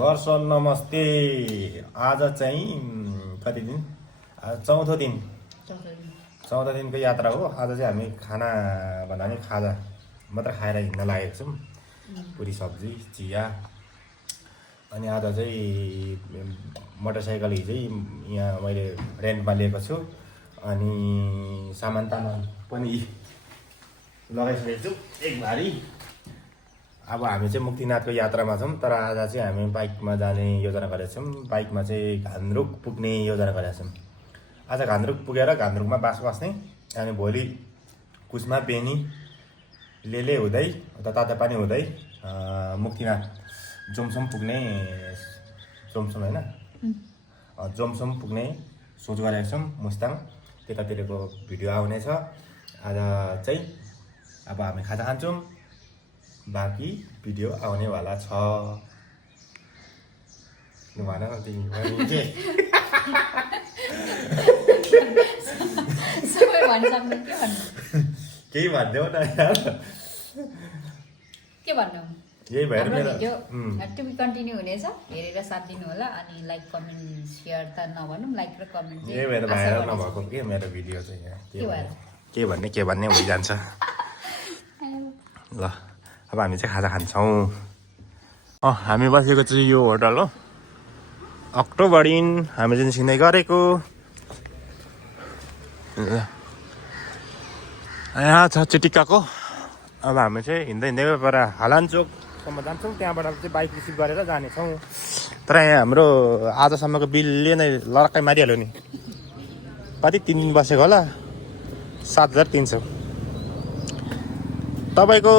दर्शन नमस्ते। आज चाहिँ कति दिन? चौथो दिनको यात्रा हो। आज चाहिँ हामी खाना बनाउने खाजा मात्र खाएर हिँड्न लागेको छौँ। पुरी सब्जी चिया। अनि आज चाहिँ मोटरसाइकल हिजै यहाँ मैले रेन्टमा लिएको छु। अनि सामान तामान पनि लगाइसकेको छु एक भारी। अब हामी चाहिँ मुक्तिनाथको यात्रामा छौँ, तर आज चाहिँ हामी बाइकमा जाने योजना गरेका छौँ। बाइकमा चाहिँ घान्द्रुक पुग्ने योजना गरेका छौँ। आज घान्द्रुक पुगेर घान्द्रुकमा बास बस्ने, अनि भोलि कुसमा बेनी लेले हुँदै तातेपानी हुँदै मुक्तिनाथ जोमसोम पुग्ने, जोमसोम होइन जोमसोम पुग्ने सोच गरेका छौँ। मुस्ताङ त्यतातिरको भिडियो आउनेछ। आज चाहिँ अब हामी खाजा खान्छौँ, बाँकी भिडियो आउनेवाला छ। भन न तिमी के केही भनिदेऊ न यार। के भन्नु? यही भएर मेरो भिडियो टुबी कन्टिन्यू हुनेछ। हेरेर साथ दिनु होला। अनि लाइक कमेन्ट सेयर त नभनौँ, लाइक र कमेन्ट यही भएर भाइरल नभएको के मेरो भिडियो चाहिँ यहाँ के भन्ने भइजान्छ। ल अब हामी चाहिँ खाजा खान्छौँ। हामी बसेको चाहिँ यो होटल हो, अक्टोबर इन। हामी चाहिँ सिँदै गरेको यहाँ छ चिटिक्काको। अब हामी चाहिँ हिँड्दै हिँड्दै पर हालान चोकसम्म जान्छौँ। त्यहाँबाट चाहिँ बाइक रिसिभ गरेर जानेछौँ। तर यहाँ हाम्रो आजसम्मको बिलले नै लड्काइ मारिहाल्यो नि। कति 3 दिन बसेको होला, 7,300। तपाईँको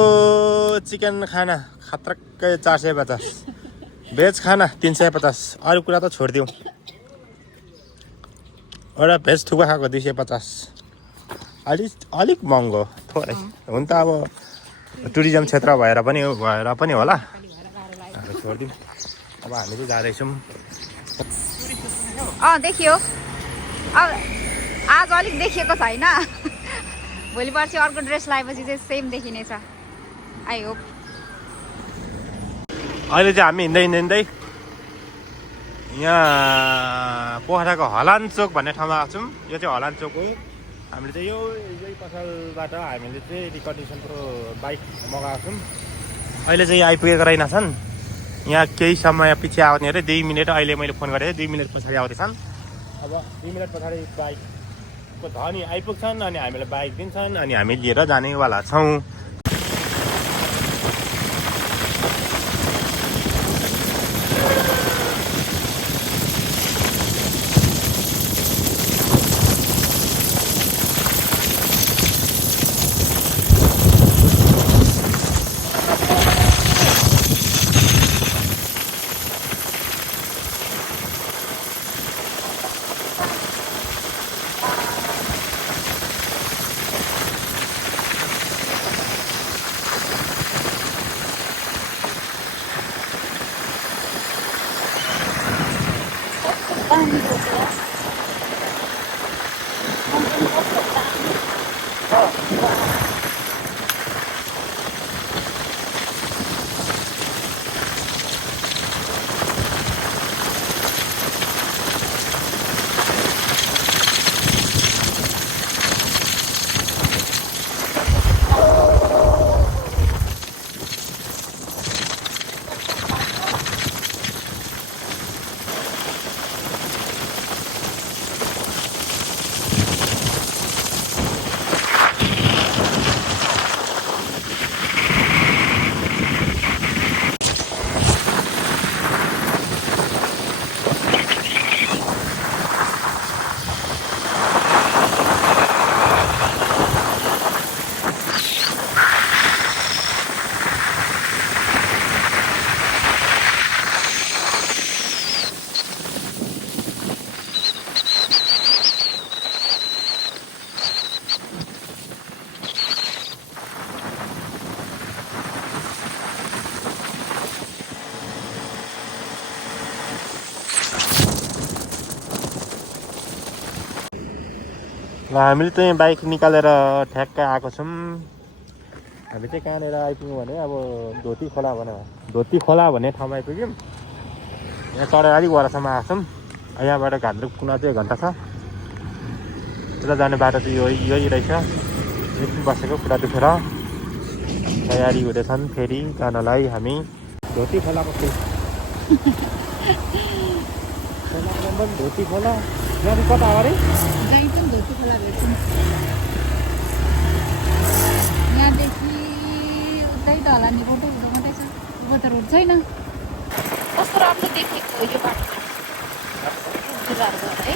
चिकन खाना खतरक्कै 450, भेज खाना 350। अरू कुरा त छोडिदिउँ। एउटा भेज थुक्पा खाएको 250। अलिक महँगो थोरै हुन त। अब टुरिज्म क्षेत्र भएर पनि होला। अब छोडिदिउँ। अब हामी चाहिँ जाँदैछौँ। देखियो। अब आज अलिक देखिएको छैन। भोलि पर्सि अर्को ड्रेस लगाएपछि चाहिँ सेम देखिनेछ। I hope. अहिले चाहिँ हामी हिँड्दै यहाँ पोखराको हलान चोक भन्ने ठाउँमा आएको छौँ। यो चाहिँ हलान चोक हो। हामीले चाहिँ यही पसलबाट हामीले चाहिँ रिकन्डिसनको बाइक मगाएको छौँ। अहिले चाहिँ आइपुगेको रहेनछन्। यहाँ केही समय पछि आउने अरे 2 मिनट। अहिले मैले फोन गरेँ 2 मिनट पछाडि आउँदैछन्। अब 2 मिनट पछाडि बाइकको धनी आइपुग्छन्। अनि हामीलाई बाइक दिन्छन्, अनि हामी लिएर जानेवाला छौँ। हामीले चाहिँ बाइक निकालेर ठ्याक्क आएको छौँ। हामी चाहिँ कहाँनिर आइपुग्यौँ भने अब धोती खोला भन्ने ठाउँमा आइपुग्यौँ। यहाँ चढेर अलिक वरसम्म आएको छौँ। यहाँबाट घान्द्रुक पुग्न चाहिँ 1 घन्टा छ। उता जाने बाटो चाहिँ यही रहेछ। एकछिन बसेको खुट्टा दुखेर तयारी हुँदैछन् फेरि जानलाई हामी धोती खोलाको खोलाको नाम पनि धोती खोला। यहाँदेखि कता अगाडि जहीँ पनि धोती खोला भेट्छौँ। यहाँदेखि उतै त होला नि रोड मात्रै छ। अब त रोड छैन। कस्तो राम्रो देखेको यो बाटो बिरुवाहरू भयो है।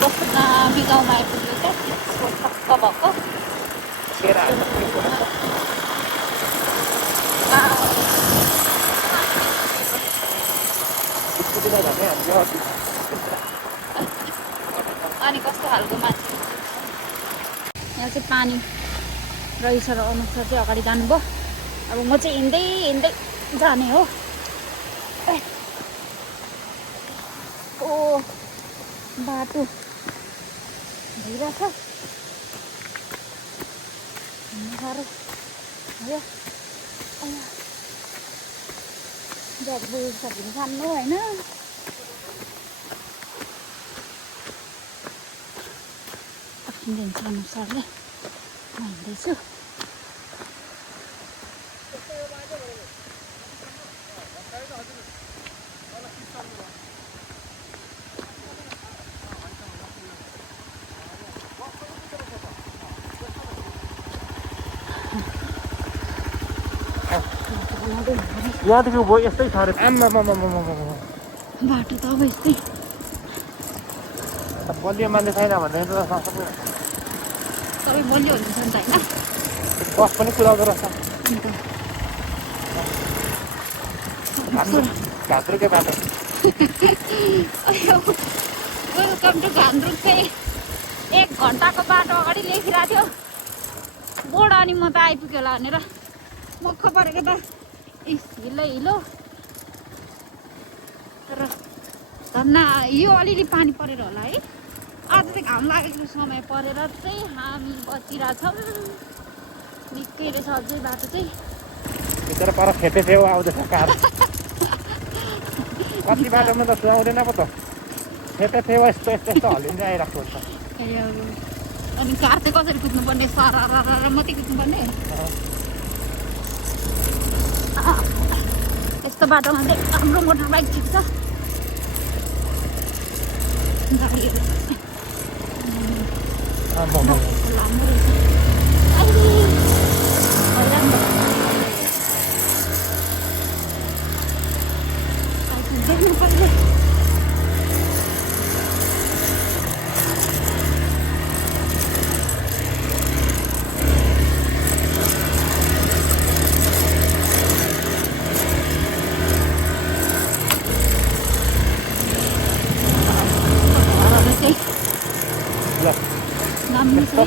कस्तो दामी गाउँमा आइपुग्यो क्या छक्क भएको। अनि कस्तो खालको मान्छे यहाँ चाहिँ पानी रहेछ र अनुसार चाहिँ अगाडि जानुभयो। अब म चाहिँ हिँड्दै हिँड्दै जाने हो। ओ बाटो भइरहेछ हिँड्नु साह्रो भयो। जग्बु सकिनु सानो होइन। दिन्छ अनुसारले म हिँड्दैछु। यहाँदेखि गयो यस्तै छ अरे। बाटो त अब यस्तै बलियो मान्छे छैन भने सबै बलियो हुन्छ नि त होइन। बस पनि कुदाउँदो रहेछ। घान्द्रुके बाटो। वेलकम टु घान्द्रुक चाहिँ 1 घन्टाको बाटो अगाडि लेखिरहेको थियो बोर्ड। अनि म त आइपुग्यो होला भनेर मक्ख परेको त हिलो तर धन्ना यो अलिअलि पानी परेर होला है। आज चाहिँ घाम लागेको समय परेर चाहिँ हामी बसिरहेछौँ। निकै रहेछ अझै बाटो चाहिँ। भित्र पर खेते थियो आउँदैछ कार। कति बाटोमा त सुहाउँदैन पो त। खेते थियो यस्तो हल्लिँदै आइरहेको हुन्छ। अनि कार चाहिँ कसरी कुद्नुपर्ने सारा मात्रै कुद्नुपर्ने। यस्तो बाटोमा चाहिँ हाम्रो मोटर बाइक ठिक छ। गाडीहरू राम्रो रहेछ। आइपुग्दैन पहिले।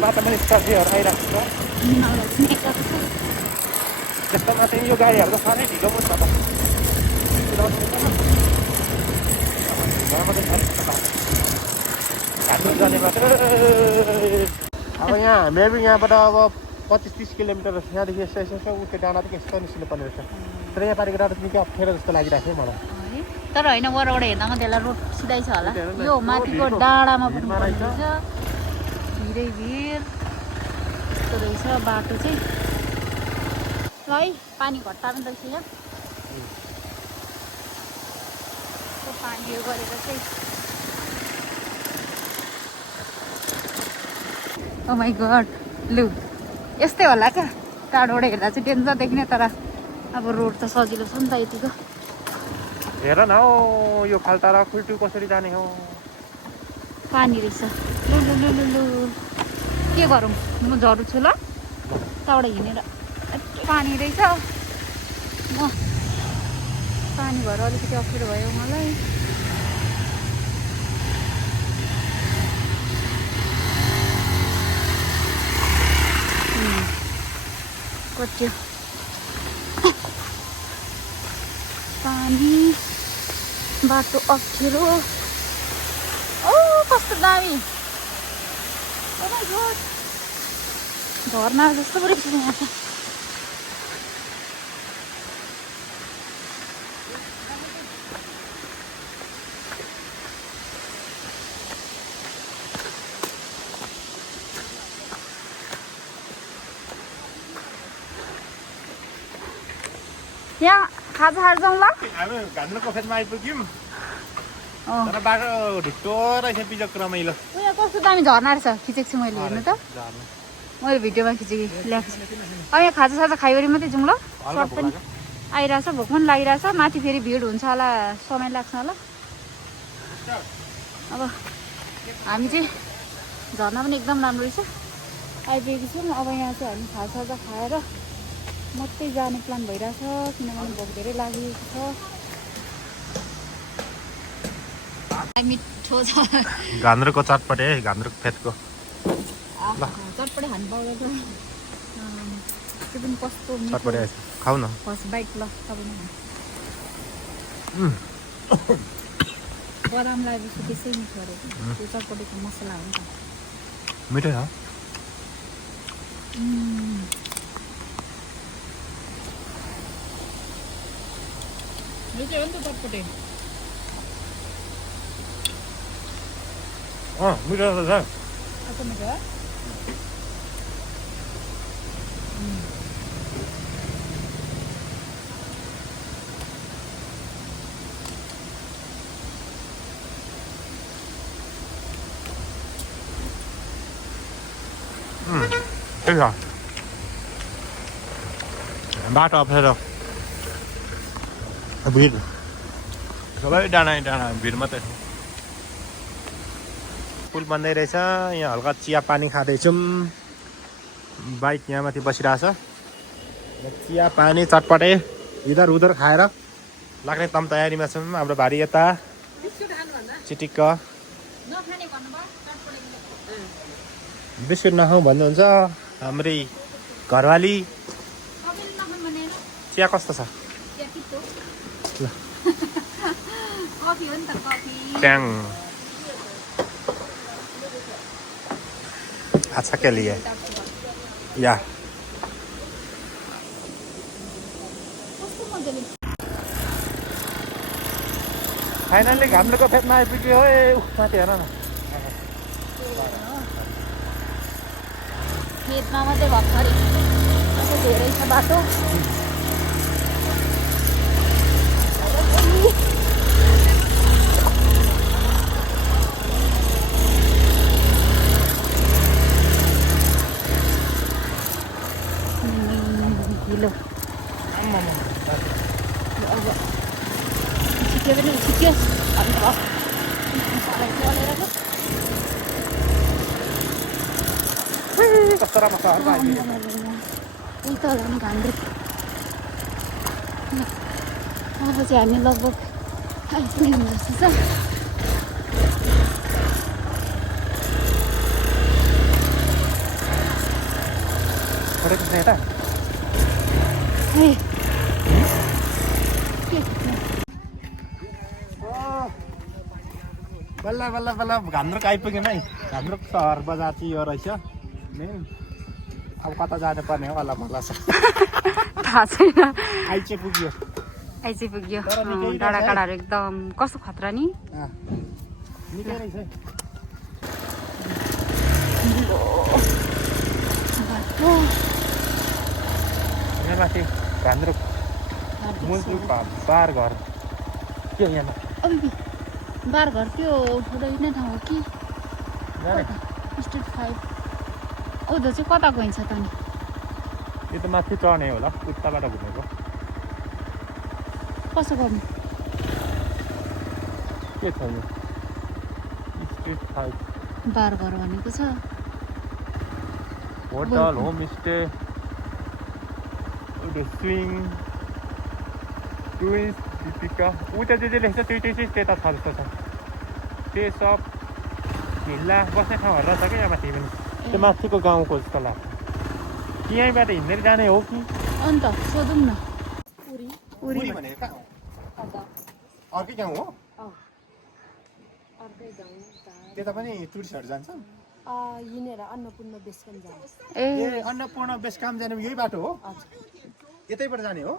बाटोमा स्कर्पियोहरू आइरहेको छ। त्यस्तोमा चाहिँ यो गाडीहरू त साह्रै ढिलो पनि छ त। घान्द्रुक जाने बाटो। अब यहाँ मेबी यहाँबाट अब 25-30 किलोमिटर यहाँदेखि यसो उठ्यो डाँडा चाहिँ यस्तो निस्किनु पर्ने रहेछ। तर यहाँ पारिको डाँडा चाहिँ निकै अप्ठ्यारो जस्तो लागिरहेको थियो मलाई। तर होइन वरबाट हेर्दा म त्यसलाई रोड सिधै छ होला। यो माथिको डाँडामा पनि भिरै भिर यस्तो रहेछ बाटो चाहिँ। ल है पानी घट्टा पनि रहेछ यहाँ। पानी यो गरेर चाहिँ ओ माई गड लु यस्तै होला क्या। टाढोबाट हेर्दा चाहिँ डेन्जर देखिने तर अब रोड त सजिलो छ नि त यतिको। हेर न हौ यो खाल्टा र खुल्टु कसरी जाने हो। पानी रहेछ। लु लु लु लु लु के गरौँ म झरुछु ल। तबाट हिँडेर पानी रहेछ। म पानी भएर अलिकति अप्ठ्यारो भयो मलाई। कट्यो पानी बाटो अप्ठ्यारो ओ कस्तो दामी झर्ना जस्तो पो रहेछ यहाँ त यहाँ खाजा खाएर जाउँ ल हामी घान्द्रुकको फेदमा आइपुग्यौँ अँ तर बाटो ढिट्टो रहेछ बिजोग रमाइलो यहाँ कस्तो दामी झर्ना रहेछ खिचेको छु मैले हेर्नु त मैले भिडियोमा खिचेको ल्याएको छु अब यहाँ खाजा साजा खाइवरी मात्रै जाउँ ल सर्ट पनि आइरहेछ भोक पनि लागिरहेछ माथि फेरि भिड हुन्छ होला समय लाग्छ होला अब हामी चाहिँ झर्ना पनि एकदम राम्रो रहेछ आइपुगेको छौँ अब यहाँ चाहिँ हामी खाजा साजा खाएर मात्रै जाने प्लान भइरहेछ किनभने भोक धेरै लागेको छ मिठो छ घान्द्रुकको चटपटे है घान्द्रुक फेदको चटपटे खानु पाउँदा त त्यो पनि कस्तो चटपटे आएछ खाऊ न फर्स्ट बाइट ल तपाईँले गरम लागेपछि त्यसै मिठो अरे त्यो चटपटेको मसला हो नि त मिठो छ यो चाहिँ हो नि त चटपटे मिठो छ कस्तो मिठो हो ठिक छ बाटो अप्ठ्यारो भिड सबै डाँडा डाँडा भिड मात्रै पुल बन्दै रहेछ यहाँ हल्का चिया पानी खाँदैछौँ बाइक यहाँ माथि बसिरहेछ चिया पानी चटपटे इधर उधर खाएर लाग्ने तम तयारीमा छौँ हाम्रो भारी यता चिटिक्क बिस्कुट नखाउँ भन्नुहुन्छ हाम्रै घरवाली चिया कस्तो छ ल कफी हो नि त कफी ट्याङ अच्छा के लिए या फाइनल्ली घान्द्रुकको फेदमा आइपुग्यो है माथि हेर न खेतमा मात्रै भर्खरै अझै धेरै छ बाटो हिलो अब छिट्यो पनि छिट्यो कस्तो राम्रो छ हल्का यही त होला नि घान्द्रुक अब चाहिँ हामी लगभग आइपुग्यौँ जस्तो छ छोडेको छ यता बल्ल बल्ल बल्ल घान्द्रुक आइपुग्यौँ है घान्द्रुक सहर बजार चाहिँ यो रहेछ मेन अब कता जानुपर्ने हो बल्ल बल्ल छ थाहा छैन आइपुग्यो आइपुग्यो डाँडा काँडाहरू एकदम कस्तो खतरा नि निकै रहेछ है यहाँ माथि घान्द्रुक मूलचुक बार घर के यहाँ बार घर त्यो रहेन ठाउँ हो कि स्ट्रिट 5 औधो चाहिँ कता गइन्छ त नि यो त माथि चढ्ने होला उताबाट घुमेको कसो गर्नु के छ यो स्ट्रिट 5 बार घर भनेको छ hotel homestay swing tourist Deepika उता जे लेख्छ त्यो चाहिँ त्यता छ जस्तो छ त्यो सब हिल्ला बस्ने ठाउँहरू रहेछ क्या यहाँ माथि पनि त्यो माथिको गाउँको जस्तो लाग्छ कि यहीँबाट हिँडेर जाने हो कि अन्त सोधौँ न पुरी भनेको कहाँ हो अर्कै गाउँ हो त्यता पनि टुरिस्टहरू जान्छ हिँडेर अन्नपूर्ण बेस क्याम्प जान्छ ए अन्नपूर्ण बेस काम जाने यही बाटो हो यतैबाट जाने हो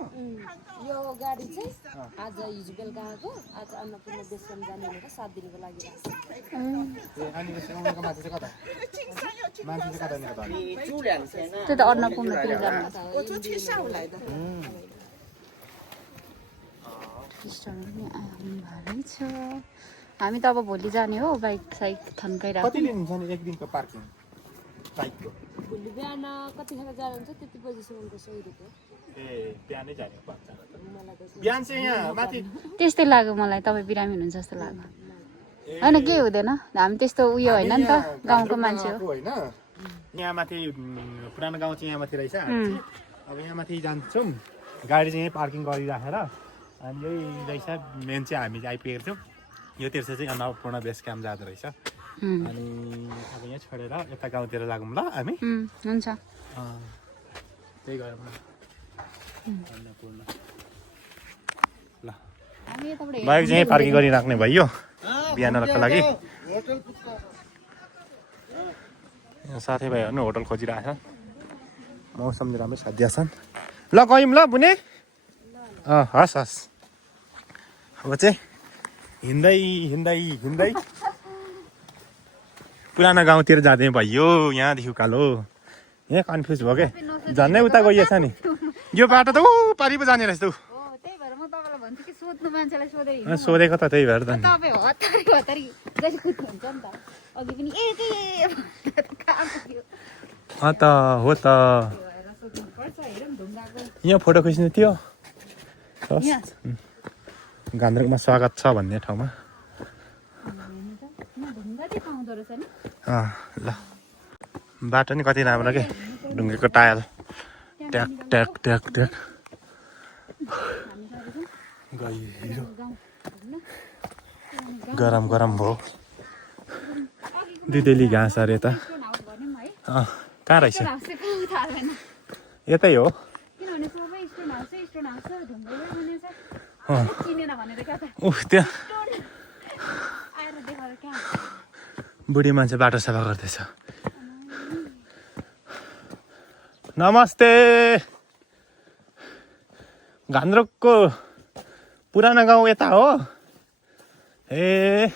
यो गाडी चाहिँ आज हिजो बेलुका आएको आज अन्नपूर्ण बेस क्याम्प जाने भनेर 7 दिनको लागि ए अनि उनीहरूको माथि चाहिँ कता मान्छे चाहिँ कता निको त्यो त अन्नपूर्णतिर जानु भारी छ हामी त अब भोलि जाने हो बाइक साइक थन्काइरहेको कति लिन्छ नि एक दिनको पार्किङ बाइकको भोलि बिहान कतिखेर जानुहुन्छ त्यति बजीसम्मको 100 रुपियाँ ए बिहानै जाने हो बिहान चाहिँ यहाँ माथि त्यस्तै लाग्यो मलाई तपाईँ बिरामी हुनुहुन्छ जस्तो लाग्यो होइन केही हुँदैन हामी त्यस्तो उयो होइन नि त गाउँको मान्छे हो होइन यहाँ माथि पुरानो गाउँ चाहिँ यहाँ माथि रहेछ अब यहाँ माथि जान्छौँ गाडी चाहिँ यहीँ पार्किङ गरिराखेर अनि यही रहेछ मेन चाहिँ हामी चाहिँ आइपुगेको छौँ यो तिर्छ चाहिँ अन्नपूर्ण बेस क्याम्प जाँदो रहेछ अनि अब यहाँ छोडेर यता गाउँतिर लागौँ ल हामी हुन्छ त्यही गरौँ न अन्नपूर्ण ल हामी यताबाट बाइक चाहिँ पार्किङ गरिराख्ने भयो बिहानको लागि साथीभाइहरू होटल खोजिरहेछ मौसम राम्रो साध्य छन् ल गयौँ ल बुने हस् हस् अब चाहिँ हिँड्दै हिँड्दै हिँड्दै पुरानो गाउँतिर जाँदै भयो यहाँदेखि उकालो यहाँ कन्फ्युज भयो क्या झन्नै उता गइएछ नि यो बाटो त ऊ पारि पो जाने रहेछ त त्यही भएर म तपाईँलाई भन्छु कि सोध्नु मान्छेलाई सोधेर सोधेको त त्यही भएर त तपाईँ हतारी हतारी जहिले कुद्नुहुन्छ नि त अघि पनि त हो त यहाँ फोटो खिच्नु थियो गान्द्रकमा स्वागत छ भन्ने ठाउँमा ल बाटो नि कति राम्रो के ढुङ्गेको टायल ट्याक ट्याक ट्याक ट्याक गहिरो गरम गरम भयो दुधेली घाँस अरे त कहाँ रहेछ यतै हो उफ त्यहाँ बुढी मान्छे बाटो सफा गर्दैछ नमस्ते घान्द्रुकको पुरानो गाउँ यता हो ए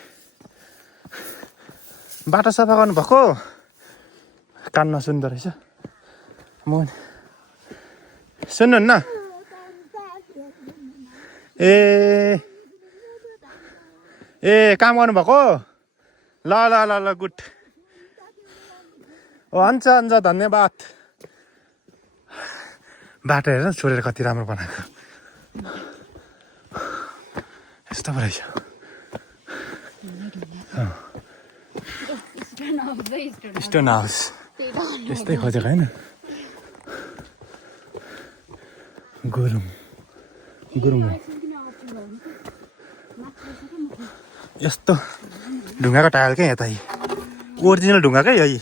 बाटो सफा गर्नुभएको कान नसुन्दो रहेछ म सुन्नु न ए काम गर्नुभएको ल ल ल ल गुड हुन्छ हुन्छ धन्यवाद बाटो हेर छोडेर कति राम्रो बनाएको यस्तो पो रहेछ स्टोन हाउस त्यस्तै खोजेको होइन गुरुङ गुरुङ यस्तो ढुङ्गाको टायल क्या यता ओरिजिनल ढुङ्गा क्या यही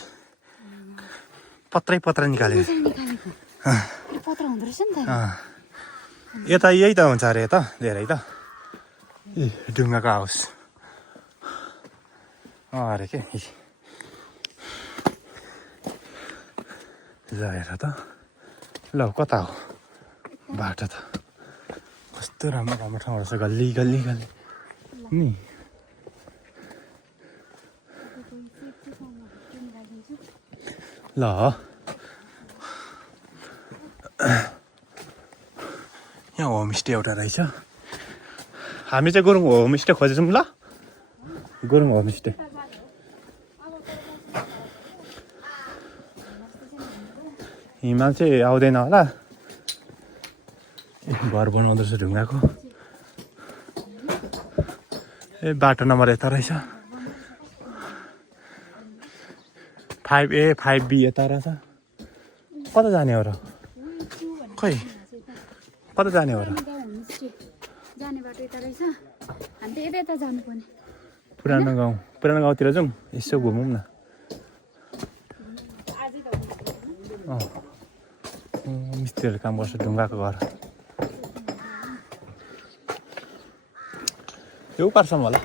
पत्रै पत्र निकालेको यता यही त हुन्छ अरे त धेरै त ए ढुङ्गाको हाउस अरे के ल हेर त ल कता हो बाटो त कस्तो राम्रो राम्रो ठाउँहरू छ गल्ली गल्ली गल्ली नि ल यहाँ होमस्टे एउटा रहेछ हामी चाहिँ गुरुङ होमस्टे खोजेछौँ ल गुरुङ होमस्टे हिमाल चाहिँ आउँदैन होला घर बनाउँदो रहेछ ढुङ्गाको ए बाटो नम्बर यता रहेछ 5A 5B यता रहेछ कता जाने हो र खै कता जाने हो र जाने बाटो यता रहेछ हामी त यता जानुपर्ने पुरानो गाउँतिर जाउँ यसो घुमौँ न मिस्त्रीहरू काम गर्छ ढुङ्गाको घर यो उपारसम्म होला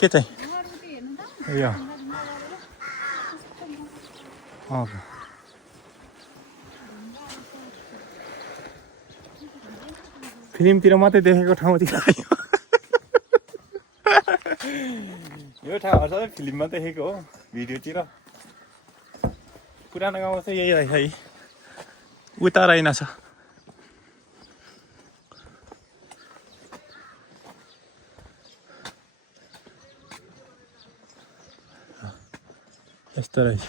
के चाहिँ यो फिल्मतिर मात्रै देखेको ठाउँतिर यो ठाउँहरू सबै फिल्ममा देखेको हो भिडियोतिर पुरानो गाउँमा चाहिँ यही रहेछ है उता रहेनछ यस्तो रहेछ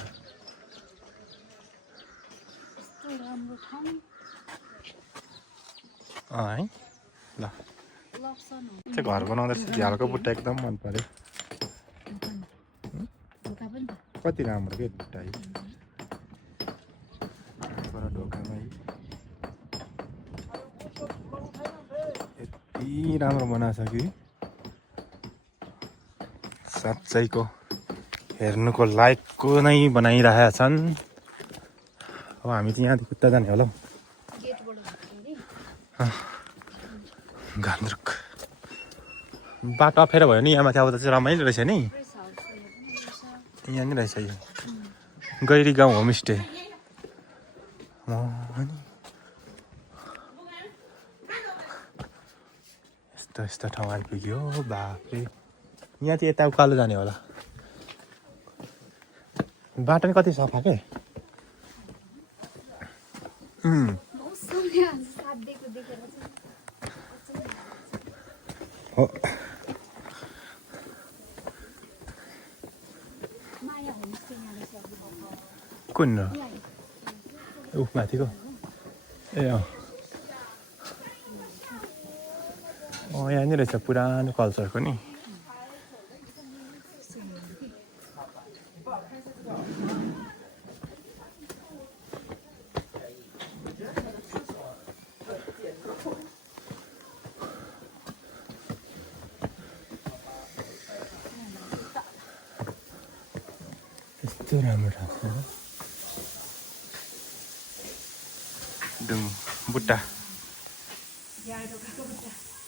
है ल चाहिँ घर बनाउँदा झ्यालको बुट्टा एकदम मन पर्यो कति राम्रो के बुट्टा ढोकामा यति राम्रो बनाएको छ कि साँच्चैको हेर्नुको लायकको नै बनाइरहेका छन् अब हामी चाहिँ यहाँदेखि उता जाने होला गान्द्रुक बाटो अप्ठ्यारो भयो नि यहाँ माथि आउँदा चाहिँ रमाइलो रहेछ नि यहाँ नि रहेछ यो गैरी गाउँ होमस्टे यस्तो ठाउँ आइपुग्यो बाफे यहाँ चाहिँ यता उकालो जाने होला बाटो नि कति सफा के हो कुन ऊ माथिको ए यहाँ नि रहेछ पुरानो कल्चरको नि यस्तो राम्रो ठाउँ बुट्टा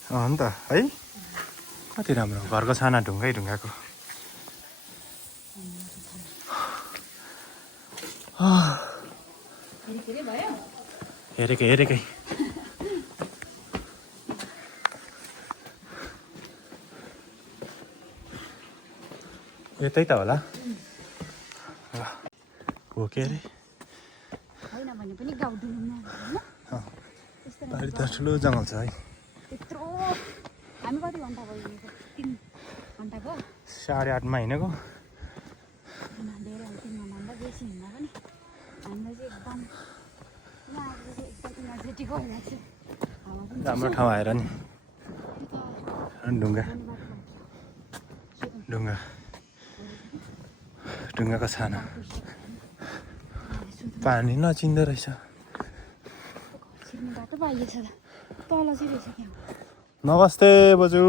नि त है कति राम्रो घरको साना ढुङ्गाको हेरेकै यतै त होला हो के अरे पारि त ठुलो जङ्गल छ है यत्रो हामी कति घन्टा भयो 3 घन्टा भयो 8:30मा हिँडेको धेरै 3 घन्टा बेसी हिँड्दा पनि हामीलाई चाहिँ एकदम एनर्जेटिक भइरहेको छ राम्रो ठाउँ आएर नि ढुङ्गाको छाना पानी नचिन्दो रहेछ नमस्ते बोजू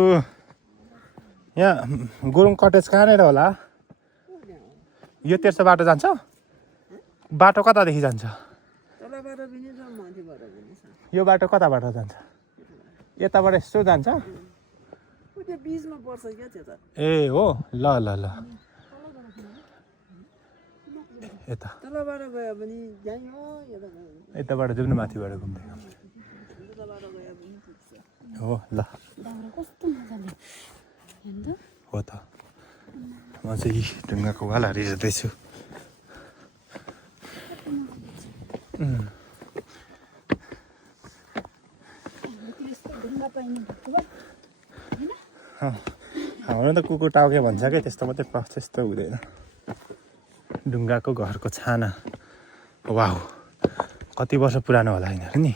यहाँ गुरुङ कटेज कहाँनिर होला यो तेर्सो बाटो जान्छ बाटो कतादेखि जान्छ यो बाटो कताबाट जान्छ यताबाट यस्तो जान्छ ए हो ल ल ल यता यताबाट जाउँ न माथिबाट घुम्दै हो ल हो त म चाहिँ ढुङ्गाको वालहरू हेर्दैछु हाम्रो त कुकुर टाउके भन्छ क्या त्यस्तो मात्रै त्यस्तो हुँदैन ढुङ्गाको घरको छाना वाउ कति वर्ष पुरानो होला यिनीहरू नि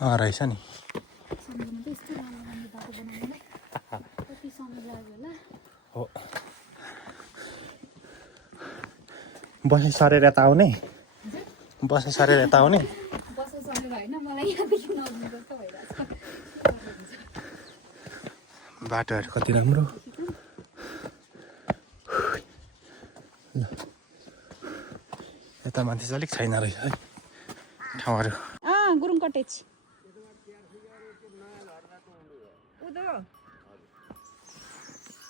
हो रहेछ नि हो बस सरेर यता आउने बस सरेर यता आउने बस सरेर होइन मलाई यहाँदेखि नआउनु जस्तो भइरहेछ बाटोहरू कति राम्रो यता माथि चाहिँ अलिक छैन रहेछ है ठाउँहरू गुरुङ कटेज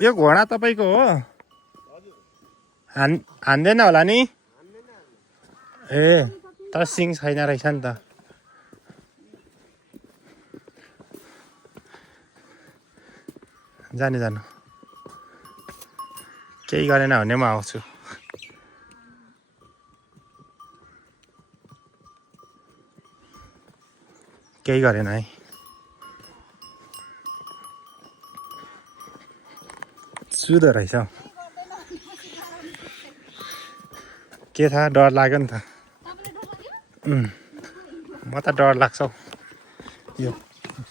यो घोडा तपाईँको हो हान्दैन होला नि ए तर सिङ छैन रहेछ नि त जानु जानु केही गरेन भने म आउँछु केही गरेन है सुधो रहेछ के थाहा डर लाग्यो नि त म त डर लाग्छ यो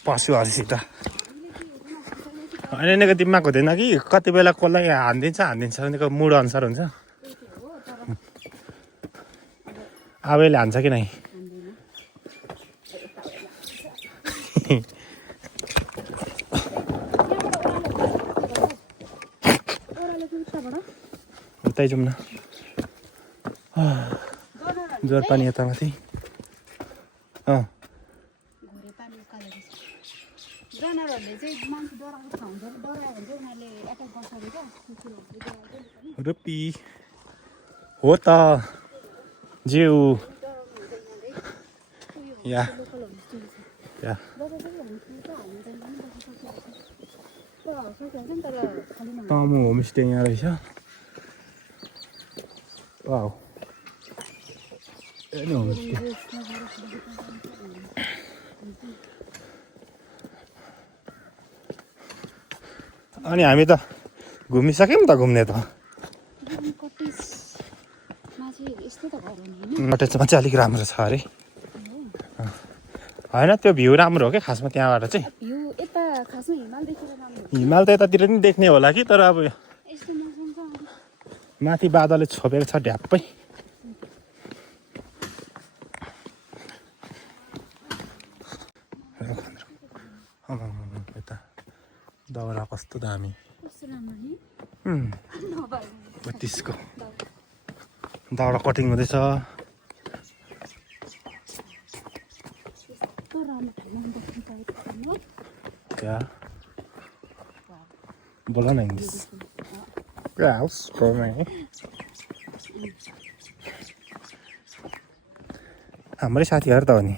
पशुहरूसित होइन यिनीको दिमाग हुँदैन कि कति बेला कसलाई हानिदिन्छ भनेको मुड अनुसार हुन्छ आबैले हान्छ कि नै उतै जाउँ न जोर पानी यता माथि जनावरहरूले चाहिँ मान्छे डराएको ठाउँ डरायो भने चाहिँ उनीहरूले एट्याक गर्छ अरे क्या रुपी हो त जिउ या या तमु होमस्टे यहाँ रहेछ वाउ अनि होमस्टे अनि हामी त घुमिसक्यौँ त घुम्ने त कटेजमा चाहिँ अलिक राम्रो छ अरे होइन त्यो भ्यू राम्रो हो क्या खासमा त्यहाँबाट चाहिँ हिमाल त यतातिर नि देख्ने होला कि तर अब माथि बादलले छोपेको छ ढ्याप्पै यता दाउरा कस्तो दामी 32 को दाउरा कटिङ हुँदैछ क्या बोल न इङ्ग्लिस Grouse for me. हाम्रै साथीहरू त हो नि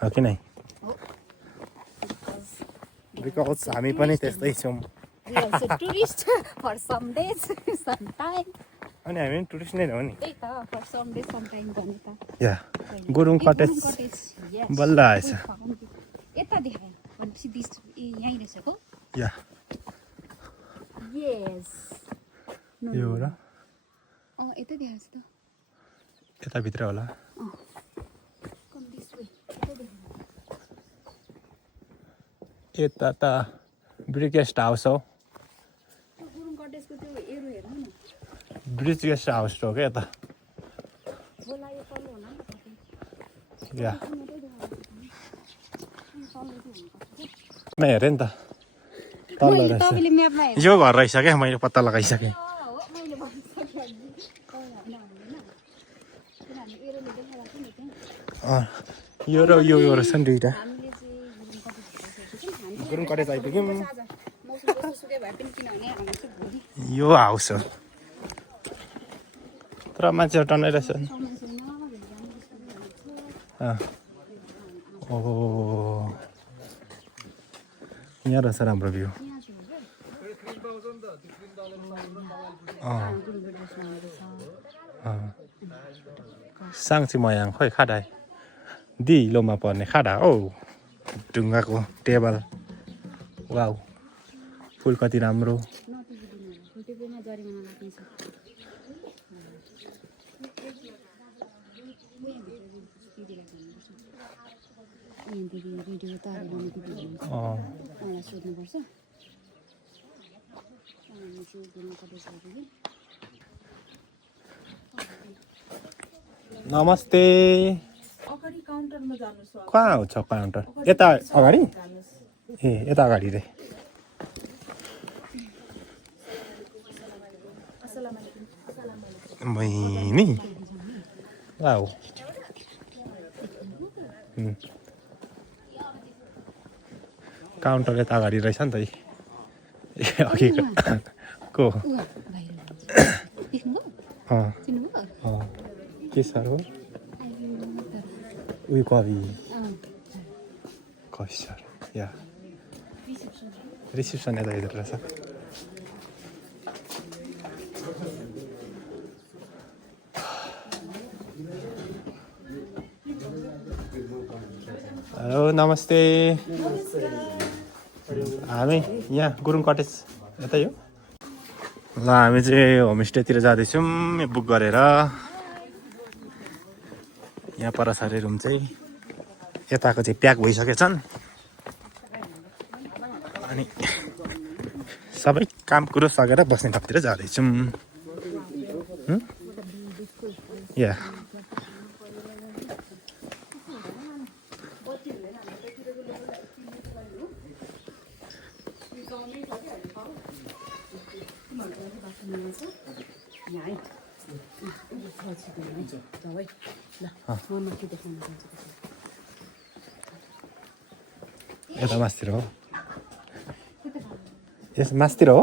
हो कि नै बिकज हामी पनि त्यस्तै छौँ tourist for some days some time अनि हामी पनि टुरिस्ट नै हो नि त्यही त for some days some time भने त या गुरुङ कटेज बल्ल आएछ यता देखायो भनेपछि यहीँ रहेछको या यस यो हो र यतै देखाएको छ त यता भित्र होला कम दिस वे यता त ब्रिज गेस्ट हाउस हो गुरुङ कटेजको त्यो एरो हेर्नु न ब्रिज गेस्ट हाउस हो क्या यता होला यो तल होला नि या म हेरेँ नि त तल रहेछ तपाईँले म्यापमा हेर्नु यो घर रहेछ क्या मैले पत्ता लगाइसकेँ मैले भनिसकेँ किनभने एरोले देखाएको नि त्यहाँ यो र यो रहेछ नि दुइटा हामीले चाहिँ गुरुङ कटेज आइपुग्यौँ मौसम सुकै भए पनि किनभने हाम्रो चाहिँ भोलि यो हाउस हो तर मान्छेहरू टन्नै रहेछ नि ओहो यहाँ रहेछ राम्रो भ्यू साङ्ची मयाङ खोइ खाडा दिलोमा पर्ने खाडा औ ढुङ्गाको टेबल वाउ फुल कति राम्रो यहाँदेखि भिडियो तारेर लानेको भिडियो हुन्छ उहाँलाई सोध्नुपर्छ उहाँले चाहिँ घुम्नु कलेज गएको नमस्ते अगाडि काउन्टरमा जानुहोस् कहाँ हो छ काउन्टर यता अगाडि ए यता अगाडि रे बहिनी वाउ काउन्टर यता अगाडि रहेछ नि त ए अघि को के सर हो उयो कवि सर या रिसिप्सन यता इधर रहेछ हेलो नमस्ते हामी यहाँ गुरुङ कटेज यतै हो ल हामी चाहिँ होमस्टेतिर जाँदैछौँ बुक गरेर यहाँ पर सारे रुम चाहिँ यताको चाहिँ प्याक भइसकेछन् अनि सबै काम कुरो सकेर बस्ने ठाउँतिर जाँदैछौँ या यता मास्तिर हो यस मास्तिर हो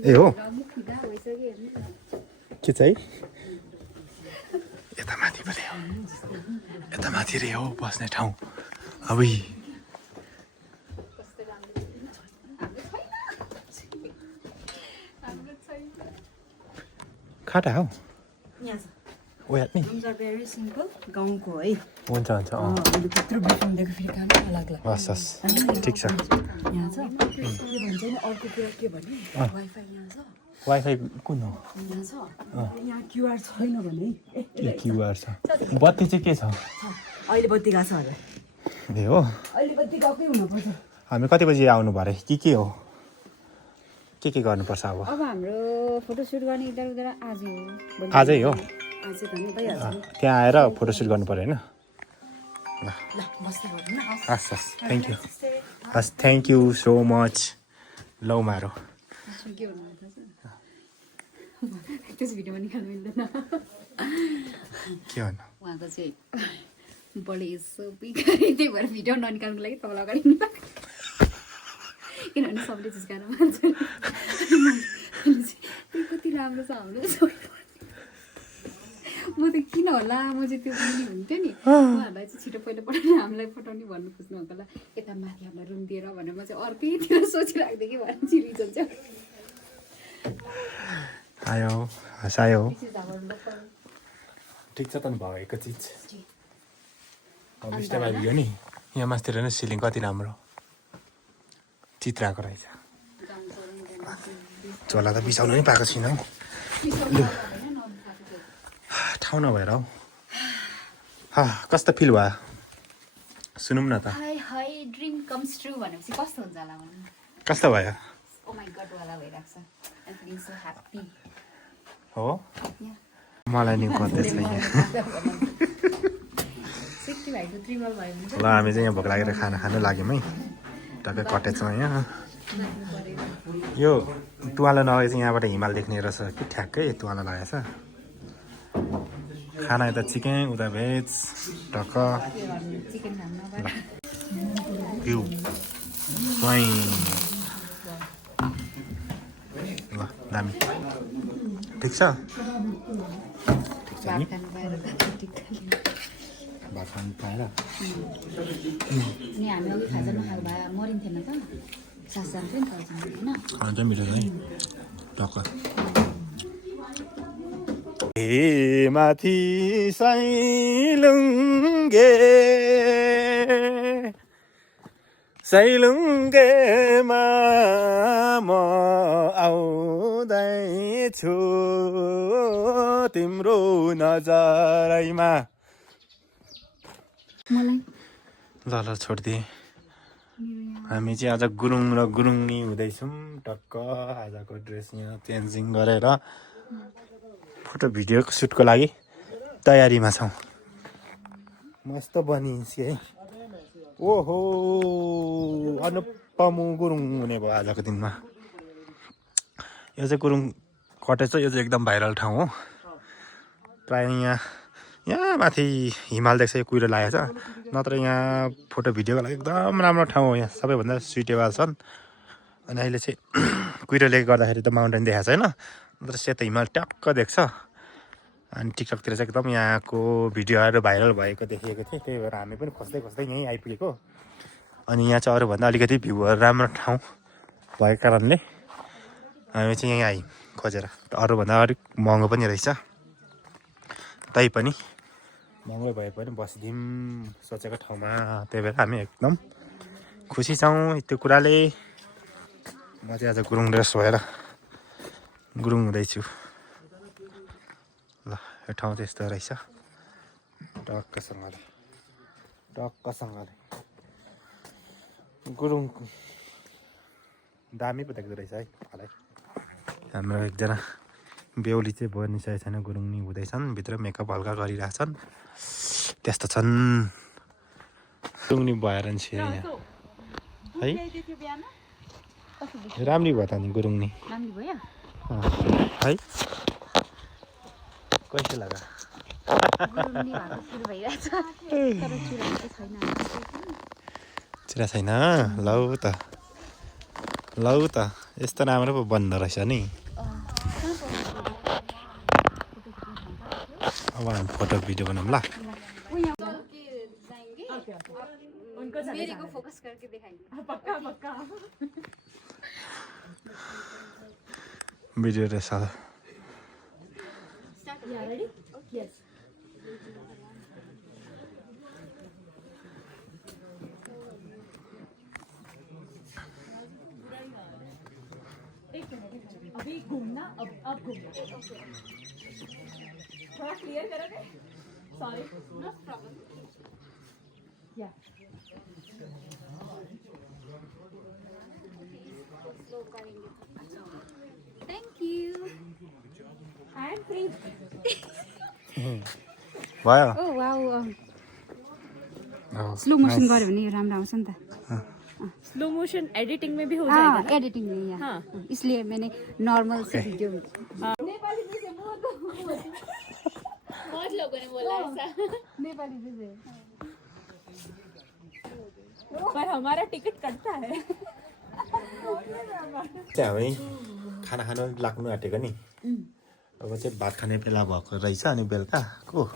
ए हो के चाहिँ यता माथि परे हो यता माथि रे हो बस्ने ठाउँ अब खाटा हो ओया नि भेरी सिम्पल गाउँको है हुन्छ हुन्छ अहिले त्यत्रो बेटुङ दिएको फेरि काम लाग्ला हस् हस् ठिक छ यहाँ छ के भन्छ नि अर्को कुरा के भने वाइफाई यहाँ छ वाइफाई कुन हो यहाँ छ यहाँ क्युआर छैन भने ए क्युआर छ बत्ती चाहिँ के छ अहिले बत्ती गएको छ होला ए हो अहिले बत्ती गएकै हुनुपर्छ हामी कति बजी आउनु भरे के हो के गर्नुपर्छ अब हाम्रो फोटोसुट गर्ने इधर उधर आजै हो आजै पनि भइहाल्छ त्यहाँ आएर फोटोसुट गर्नु पर्यो होइन ल बस्दै गर्नु न हस् हस् थ्याङ्क यू हस् थ्याङ्क यू सो मच लौ मारो के भन्नु त्यस भिडियोमा निकाल्नु मिल्दैन के भन्नु उहाँको चाहिँ बडी यसो बिगारी त्यही भएर भिडियो ननिकाल्नुको लागि तपाईँलाई अगाडि निकाल्नु किनभने सबले झिस्काएर मान्छ कति राम्रो छ हाम्रो म त किन होला म चाहिँ त्यो पनि हुन्थ्यो नि उहाँहरूलाई चाहिँ छिटो पहिला पठाउने हामीलाई पठाउने भन्नु खोज्नु होला यता माथि हामीलाई रुम दिएर भनेर म चाहिँ अर्कैतिर सोचिराख्दै कि भएर चिरिज हुन्छ आयो हँसायो ठिक छ त भएको चिज होमस्टेमा आइपुग्यो नि यहाँ मास्तिर नै सिलिङ कति राम्रो चित्र आएको रहेछ झोला त बिसाउनु नि पाएको छैन हौ लु ठाउँ नभएर हौ कस्तो फिल भयो सुनौँ न त high high dream comes true भनेपछि कस्तो हुन्छ होला भन्नु कस्तो भयो ओ माई गड वाला भइरहेको छ आई फिलिङ सो ह्याप्पी हो मलाई नि गर्दैछ यहाँ सिक्टी भाइको त्रिमल भयो भने ल हामी चाहिँ यहाँ भोक लागेर खाना खानु लाग्यौँ है टक्कै कटेजमा यहाँ यो तुवाला नभए चाहिँ यहाँबाट हिमाल देख्ने रहेछ कि ठ्याक्कै तुवाला लागेछ खाना यता चिकन उता भेज टक्क चिकन खानु भ्यू स्वाइङ ल दामी ठिक छ ठिक छ नि भात खानु पाएर अनि हामी अघि खाजा नखाएको भए मरिन्थेन त सासहरू पनि खाउँछौँ होइन खानु चाहिँ मिठो छ है टक्क ए माथि सैलुङ्गेमा म आउँदैछु तिम्रो नजरैमा मलाई ल ल छोडिदिएँ हामी चाहिँ आज गुरुङ र गुरुङनी हुँदैछौँ टक्क आजको ड्रेस यहाँ चेन्जिङ गरेर फोटो भिडियो सुटको लागि तयारीमा छौँ मस्त बनिन्छ है ओहो अनुपम गुरुङ हुने भयो आजको दिनमा यो चाहिँ गुरुङ कटेज यो चाहिँ एकदम भाइरल ठाउँ हो प्राय यहाँ माथि हिमाल देख्छ यो कुहिरो लागेको छ नत्र यहाँ फोटो भिडियोको लागि एकदम राम्रो ठाउँ हो यहाँ सबैभन्दा सुइटेबल छन् अनि अहिले चाहिँ कुहिरोले गर्दाखेरि त माउन्टेन देखाएको छैन नत्र सेतो हिमाल ट्याक्क देख्छ अनि टिकटकतिर चाहिँ एकदम यहाँको भिडियोहरू भाइरल भएको देखिएको थियो त्यही भएर हामी पनि खोज्दै खोज्दै यहीँ आइपुगेको अनि यहाँ चाहिँ अरूभन्दा अलिकति भ्यूहरू राम्रो ठाउँ भएको कारणले हामी चाहिँ यहीँ आयौँ खोजेर अरूभन्दा अलिक महँगो पनि रहेछ तैपनि महँगो भए पनि बसिदिउँ सोचेको ठाउँमा त्यही भएर हामी एकदम खुसी छौँ त्यो कुराले म चाहिँ आज गुरुङ ड्रेस भएर गुरुङ हुँदैछु ल यो ठाउँ चाहिँ यस्तो रहेछ टक्कसँगले गुरुङ दामी पो देख्दो रहेछ है मलाई हाम्रो एकजना बेहुली चाहिँ बनिसकेको छैन गुरुङनी हुँदैछन् भित्र मेकअप हल्का गरिरहेछन् त्यस्तो छन् गुरुङनी भएर यहाँ है राम्री भयो त नि गुरुङनी है कैसे लगा चुरा छैन लौ त यस्तो राम्रो पो बन्द रहेछ नि अब हामी फोटो भिडियो बनाऊँ ल भिडियो रहेछ अभी घूमना अब घूमना थोड़ा क्लियर करोगे सॉरी नो प्रॉब्लम या thank you I am free भयो ओ वाउ स्लो मोसन गऱ्यो भने यो राम्रो आउँछ नि त स्लो मोशन एडिटिंग में भी हो जाएगा हाँ एडिटिंग में यहाँ हाँ। इसलिए मैंने नॉर्मल से वीडियो नेपाली में से बहुत लोगों ने बोला ऐसा नेपाली से पर हमारा टिकट कटता है हामी खाना खानु लाग्नु आँटेको नि अब चाहिँ भात खाने बेला भएको रहेछ अनि बेलुकाको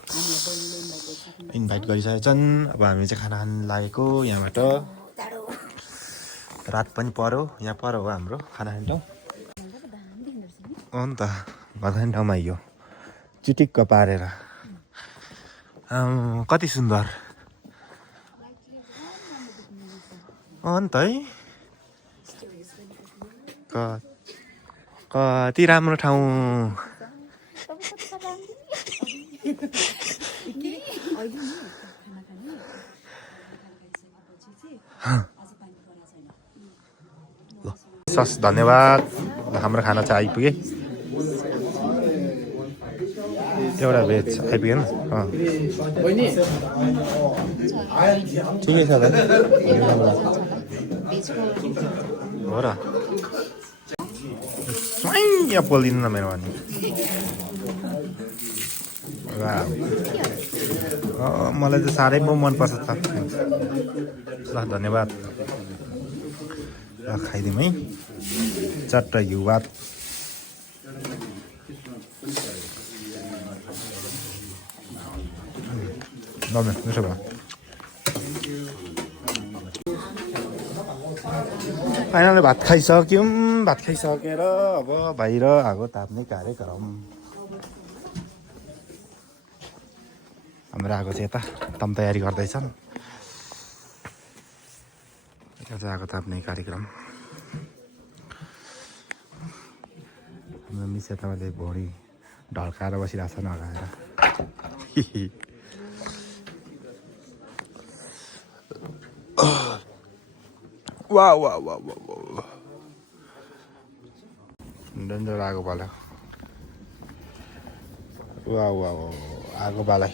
इन्भाइट गरिसकेका छन् अब हामी चाहिँ खाना खानु लागेको यहाँबाट रात पनि पर्यो यहाँ पर्यो हो हाम्रो खाना खाने ठाउँ हो नि त भात खाने ठाउँमा यो चिटिक्क पारेर कति सुन्दर हो नि त है कति राम्रो ठाउँ सस धन्यवाद हाम्रो खाना चाहिँ आइपुगे एउटा भेज आइपुगेन ठिकै छ हो र यहाँ बोलिदिनु न मेरो अनि मलाई चाहिँ साह्रै मनपर्छ त ल धन्यवाद ल खाइदिउँ है चट्ट युवा मिठो भयो फाइनली भात खाइसक्यौँ भात खाइसकेर अब बाहिर आगो ताप्ने कार्यक्रम हाम्रो आगो चाहिँ यता तम तयारी गर्दैछन् यता चाहिँ आगो ताप्ने कार्यक्रम हाम्रो मिस यताले भुँडी ढल्काएर बसिरहेको छन् अगाएर वा वा वा वा वा डेन्जर आगो बाल्यो वा वा वा आगो बालै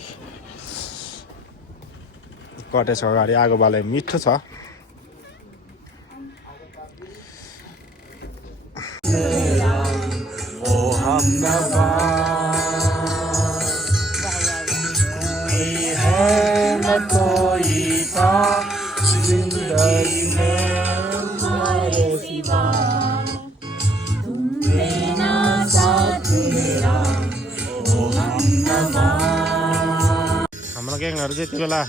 कटेज अगाडि आगो बालै मिठो छ हाम्रो ग्याङहरू चाहिँ त्यो बेला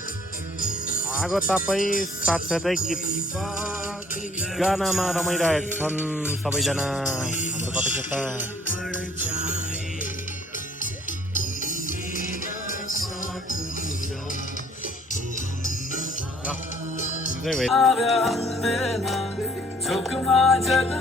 आगो तापै साथसाथै गीत गानामा रमाइरहेका छन् सबैजना हाम्रो कता Çok macera